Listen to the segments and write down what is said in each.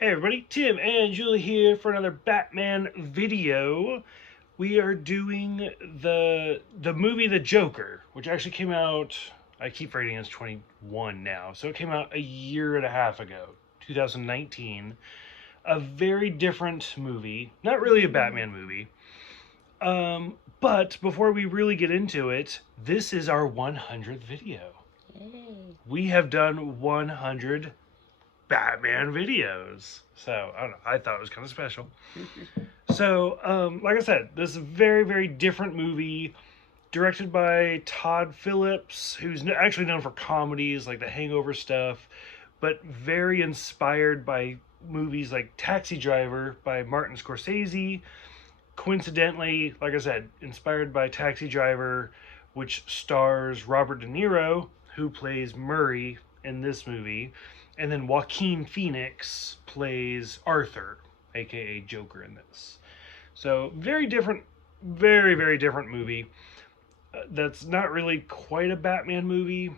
Hey everybody, Tim and Julie here for another Batman video. We are doing the movie The Joker, which actually came out, I keep rating it's 21 now, so it came out a year and a half ago, 2019. A very different movie, not really a Batman movie. But before we really get into it, this is our 100th video. Yay. We have done 100 Batman videos. So I don't know. I thought it was kind of special. So, like I said, this is a very, very different movie, directed by Todd Phillips, who's actually known for comedies like the Hangover stuff, but very inspired by movies like Taxi Driver by Martin Scorsese. Coincidentally, like I said, inspired by Taxi Driver, which stars Robert De Niro, who plays Murray in this movie. And then Joaquin Phoenix plays Arthur, aka Joker, in this. So, very different, very, very different movie. That's not really quite a Batman movie.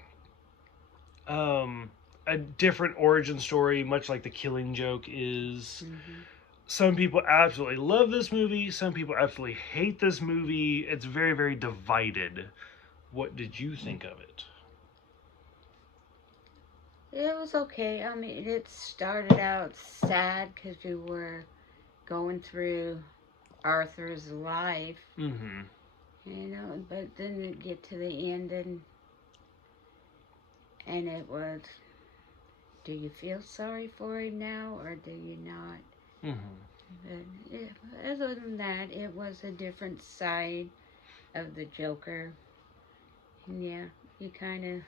A different origin story, much like The Killing Joke is. Some people absolutely love this movie. Some people absolutely hate this movie. It's very, very divided. What did you think of it? It was okay. I mean, it started out sad because we were going through Arthur's life, Mm-hmm. but then it get to the end and it was, do you feel sorry for him now or do you not? Mm-hmm. But other than that, it was a different side of the Joker. And yeah, you kind of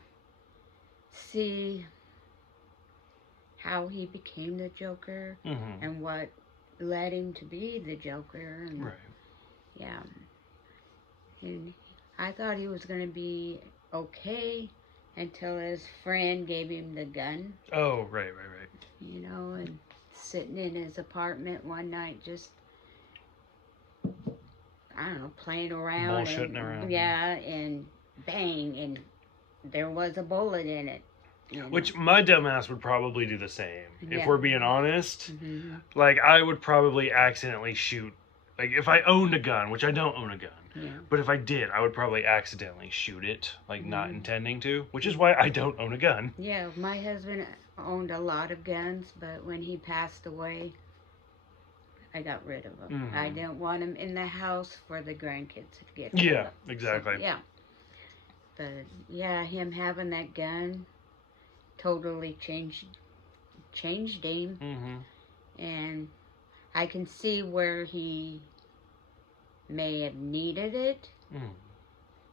see how he became the Joker Mm-hmm. and what led him to be the Joker. And, Right. yeah. And I thought he was going to be okay until his friend gave him the gun. Oh, right. And sitting in his apartment one night just, I don't know, playing around. Bullshitting around. Yeah, and bang, and there was a bullet in it. Which my dumbass would probably do the same. Yeah. If we're being honest. Mm-hmm. Like, I would probably accidentally shoot. Like, if I owned a gun, which I don't own a gun. Yeah. But if I did, I would probably accidentally shoot it. Like, Mm-hmm. not intending to. Which is why I don't own a gun. Yeah, my husband owned a lot of guns, but when he passed away, I got rid of them. Mm-hmm. I didn't want them in the house for the grandkids to get. Yeah, exactly. So, yeah. But, yeah, him having that gun totally changed him, Mm-hmm. and I can see where he may have needed it, Mm.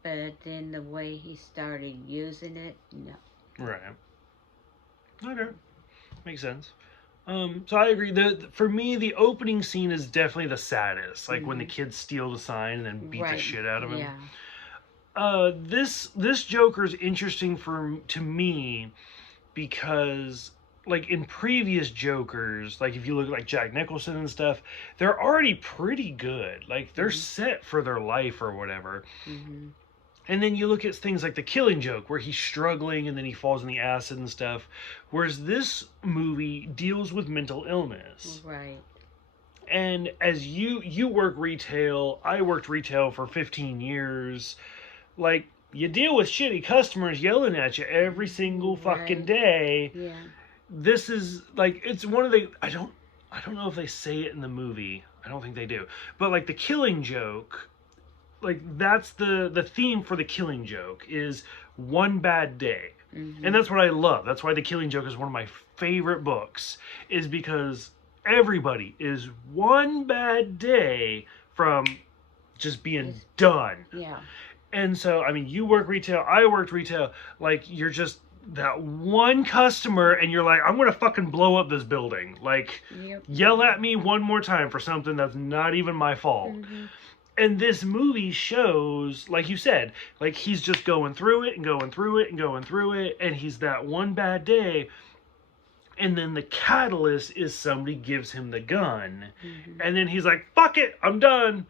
but then the way he started using it, no. Right. Okay. Makes sense. So I agree. For me, the opening scene is definitely the saddest. Like when the kids steal the sign and then beat the shit out of him. Yeah. This Joker is interesting to me because, like, in previous Jokers, like if you look at like Jack Nicholson and stuff, they're already pretty good. Like they're set for their life or whatever. Mm-hmm. And then you look at things like The Killing Joke, where he's struggling and then he falls in the acid and stuff. Whereas this movie deals with mental illness. Right. And as you work retail, I worked retail for 15 years. Like, you deal with shitty customers yelling at you every single fucking day. Yeah. This is, like, it's one of the... I don't know if they say it in the movie. I don't think they do. But, like, The Killing Joke... Like, that's the theme for The Killing Joke, is one bad day. Mm-hmm. And that's what I love. That's why The Killing Joke is one of my favorite books, is because everybody is one bad day from just being done. Yeah. And so, I mean, you work retail, I worked retail, like, you're just that one customer, and you're like, I'm gonna fucking blow up this building. Like, Yep. yell at me one more time for something that's not even my fault. Mm-hmm. And this movie shows, like you said, like he's just going through it and going through it and going through it, and he's that one bad day, and then the catalyst is somebody gives him the gun, and then he's like, fuck it, I'm done.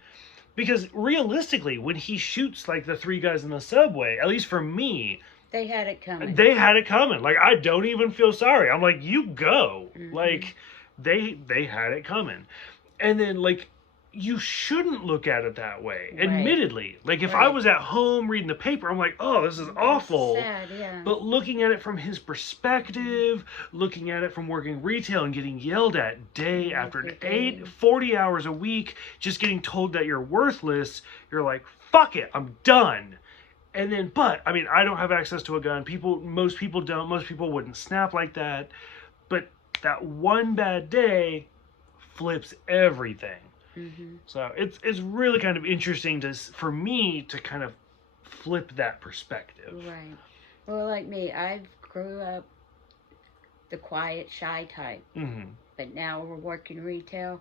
Because realistically, when he shoots like the three guys in the subway, at least for me, They had it coming. they had it coming. Like, I don't even feel sorry. I'm like, you go. Mhm. Like, They had it coming. And then, like, you shouldn't look at it that way. Right. Admittedly, like if I Right. was at home reading the paper, I'm like, oh, this is awful. Sad, yeah. But looking at it from his perspective, looking at it from working retail and getting yelled at day after Every day. 40 hours a week, just getting told that you're worthless, you're like, fuck it, I'm done. And then, but I mean, I don't have access to a gun. Most people don't. Most people wouldn't snap like that. But that one bad day flips everything. Mm-hmm. So it's really kind of interesting for me to kind of flip that perspective. Right. Well, like me, I grew up the quiet, shy type, Mm-hmm. but now we're working retail.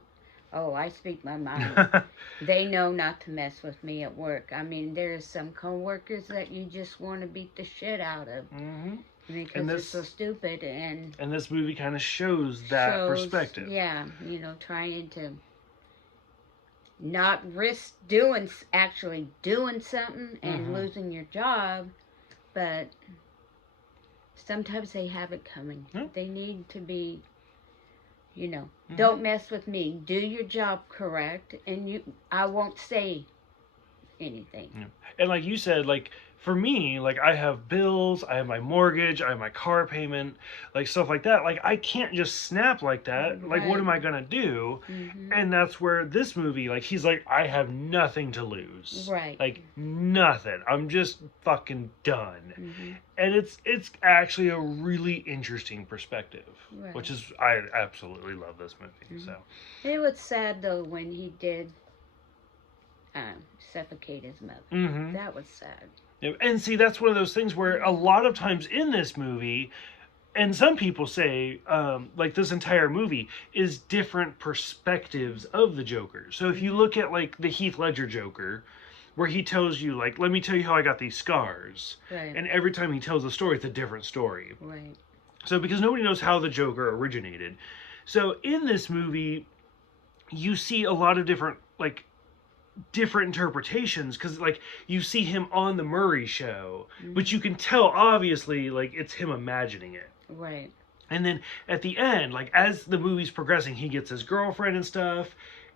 Oh, I speak my mind. They know not to mess with me at work. I mean, there's some coworkers that you just want to beat the shit out of Mm-hmm. because they're so stupid and this movie kind of shows that perspective. Yeah, trying to not risk actually doing something and Mm-hmm. losing your job, but sometimes they have it coming. Yeah. They need to be, Mm-hmm. don't mess with me. Do your job correct, and I won't say anything. Yeah. And like you said, like for me, like I have bills, I have my mortgage, I have my car payment, like stuff like that. Like I can't just snap like that. Like what Right. am I gonna do? Mm-hmm. And that's where this movie, like he's like, I have nothing to lose. Right. Like nothing. I'm just fucking done. Mm-hmm. And it's actually a really interesting perspective. Right. Which is I absolutely love this movie. Mhm. So It was sad though when he did suffocate his mother. mm-hmm. That was sad. And see, that's one of those things where a lot of times in this movie, and some people say, like this entire movie is different perspectives of the Joker. So if you look at like the Heath Ledger Joker, where he tells you like, let me tell you how I got these scars, Right. and every time he tells a story, it's a different story. Right. So because nobody knows how the Joker originated, so in this movie, you see a lot of different interpretations because like you see him on the Murray show, but you can tell obviously like it's him imagining it. Right. And then at the end, like as the movie's progressing, he gets his girlfriend and stuff,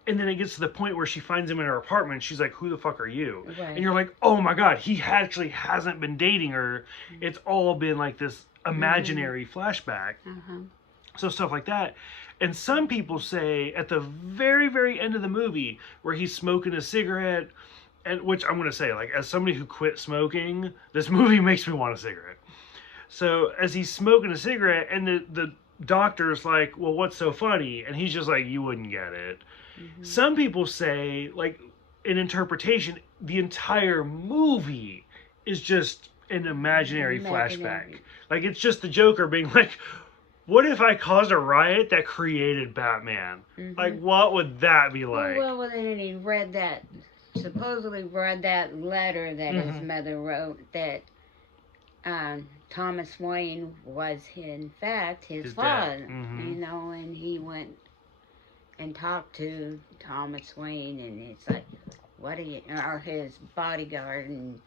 and then it gets to the point where she finds him in her apartment. She's like, who the fuck are you? Right. And you're like, oh my god, he actually hasn't been dating her. It's all been like this imaginary flashback. Uh-huh. So stuff like that. And some people say at the very, very end of the movie where he's smoking a cigarette, and which I'm going to say, like, as somebody who quit smoking, this movie makes me want a cigarette. So as he's smoking a cigarette, and the doctor's like, well, what's so funny? And he's just like, you wouldn't get it. Mm-hmm. Some people say, like, in interpretation, the entire movie is just an imaginary flashback. Like, it's just the Joker being like, what if I caused a riot that created Batman? Mm-hmm. Like, what would that be like? Well, then he supposedly read that letter that his Mhm. mother wrote that Thomas Wayne was, in fact, his father. dad. Mhm. And he went and talked to Thomas Wayne, and it's like, or his bodyguard, and,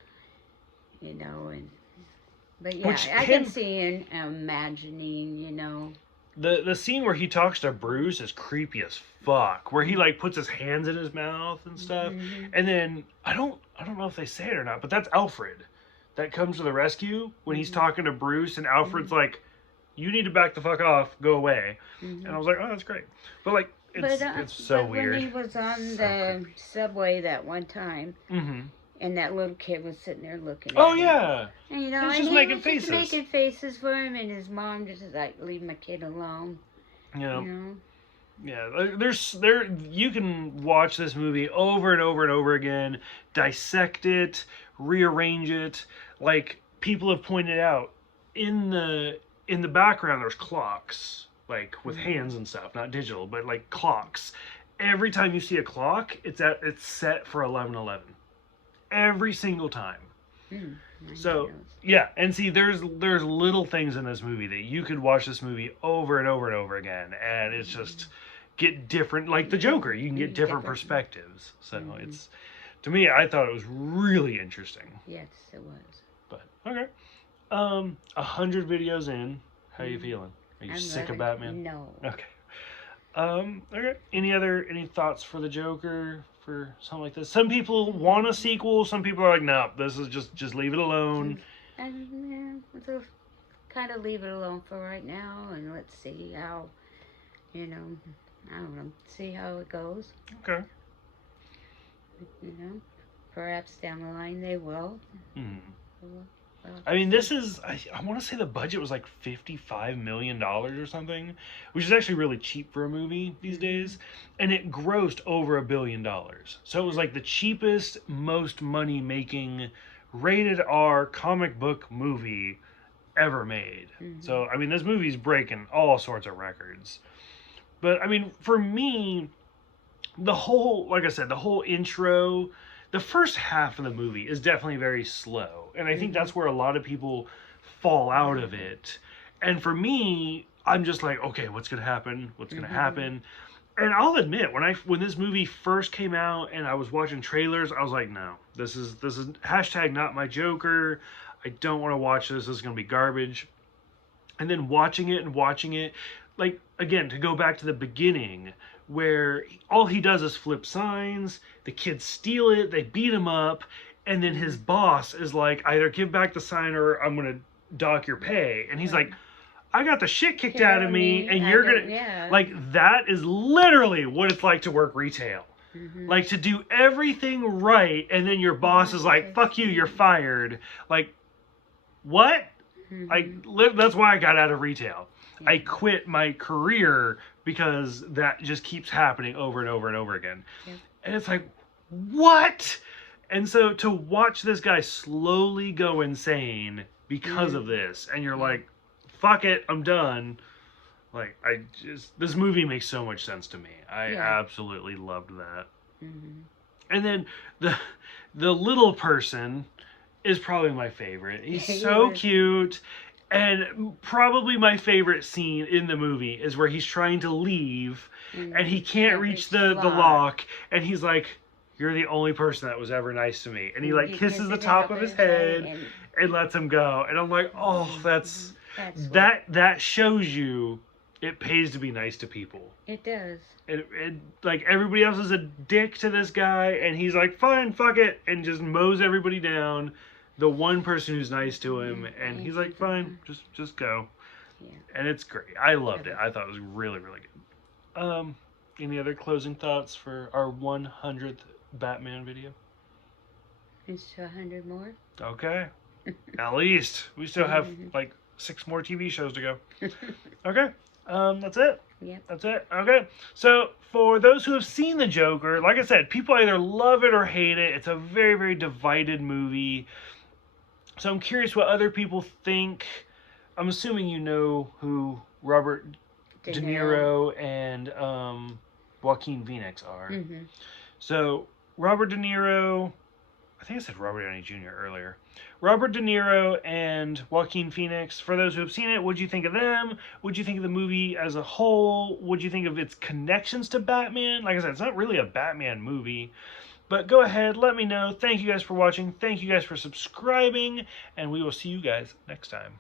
but yeah, Which I can see him imagining, The scene where he talks to Bruce is creepy as fuck. Where he like puts his hands in his mouth and stuff. Mhm. And then I don't know if they say it or not, but that's Alfred that comes to the rescue when he's talking to Bruce, and Alfred's like, "You need to back the fuck off, go away." Mhm. And I was like, "Oh, that's great." But like, it's so but weird. when he was on So the creepy. subway that one time, Mm-hmm. and that little kid was sitting there looking at Oh him. yeah. And, He's and just he making was faces. just making faces for him, and his mom just like, leave my kid alone. Yeah. You know? Yeah, you can watch this movie over and over and over again, dissect it, rearrange it. Like people have pointed out, in the background there's clocks, like with hands and stuff, not digital, but like clocks. Every time you see a clock, it's set for 11:11. Every single time. I So know. yeah, and see, there's little things in this movie that you could watch this movie over and over and over again, and it's just get different, like the Joker. You can get different perspectives. So it's, to me, I thought it was really interesting. Yes, it was. But okay, 100 videos in, how you feeling? Are you I'm sick of loving it. Batman? No. Okay. Okay. Any thoughts for the Joker for something like this? Some people want a sequel. Some people are like, no, this is just leave it alone. And yeah, so kind of leave it alone for right now, and let's see how, you know, I don't know, see how it goes. Okay. You know, perhaps down the line they will. Hmm. We'll I mean, this is, I want to say the budget was like $55 million or something, which is actually really cheap for a movie these days. And it grossed over $1 billion. So it was like the cheapest, most money making rated R comic book movie ever made. So, I mean, this movie's breaking all sorts of records. But, I mean, for me, the whole, like I said, the whole intro, the first half of the movie is definitely very slow. And I think that's where a lot of people fall out of it. And for me, I'm just like, okay, what's going to happen? What's going to happen? And I'll admit, when this movie first came out and I was watching trailers, I was like, no, this is hashtag not my Joker. I don't want to watch this. This is going to be garbage. And then watching it, like, again, to go back to the beginning, where all he does is flip signs, the kids steal it, they beat him up, and then his boss is like, either give back the sign or I'm going to dock your pay. And he's like, I got the shit kicked out of me, and you're going to... Like, that is literally what it's like to work retail. Like, to do everything right, and then your boss is like, fuck you, you're fired. Like, what? That's why I got out of retail. I quit my career because that just keeps happening over and over and over again. And it's like, what? And so to watch this guy slowly go insane because of this, and you're like, fuck it, I'm done. Like, this movie makes so much sense to me. I absolutely loved that. And then the little person is probably my favorite. He's so cute. And probably my favorite scene in the movie is where he's trying to leave and he can't reach the lock. And he's like, you're the only person that was ever nice to me. And he like kisses the top of his head and lets him go. And I'm like, oh, that shows you it pays to be nice to people. It does. And like, everybody else is a dick to this guy, and he's like, fine, fuck it, and just mows everybody down. The one person who's nice to him, and he's like, fine, just go. And it's great. I loved it. I thought it was really, really good. Any other closing thoughts for our 100th Batman video? It's 100 more. Okay. At least. We still have like 6 more TV shows to go. Okay. That's it. Yep. That's it. Okay. So for those who have seen The Joker, like I said, people either love it or hate it. It's a very, very divided movie. So I'm curious what other people think. I'm assuming you know who Robert De Niro and Joaquin Phoenix are. So Robert De Niro, I think I said Robert Downey Jr. earlier. Robert De Niro and Joaquin Phoenix. For those who have seen it, what do you think of them? What do you think of the movie as a whole? What do you think of its connections to Batman? Like I said, it's not really a Batman movie. But go ahead, let me know. Thank you guys for watching. Thank you guys for subscribing. And we will see you guys next time.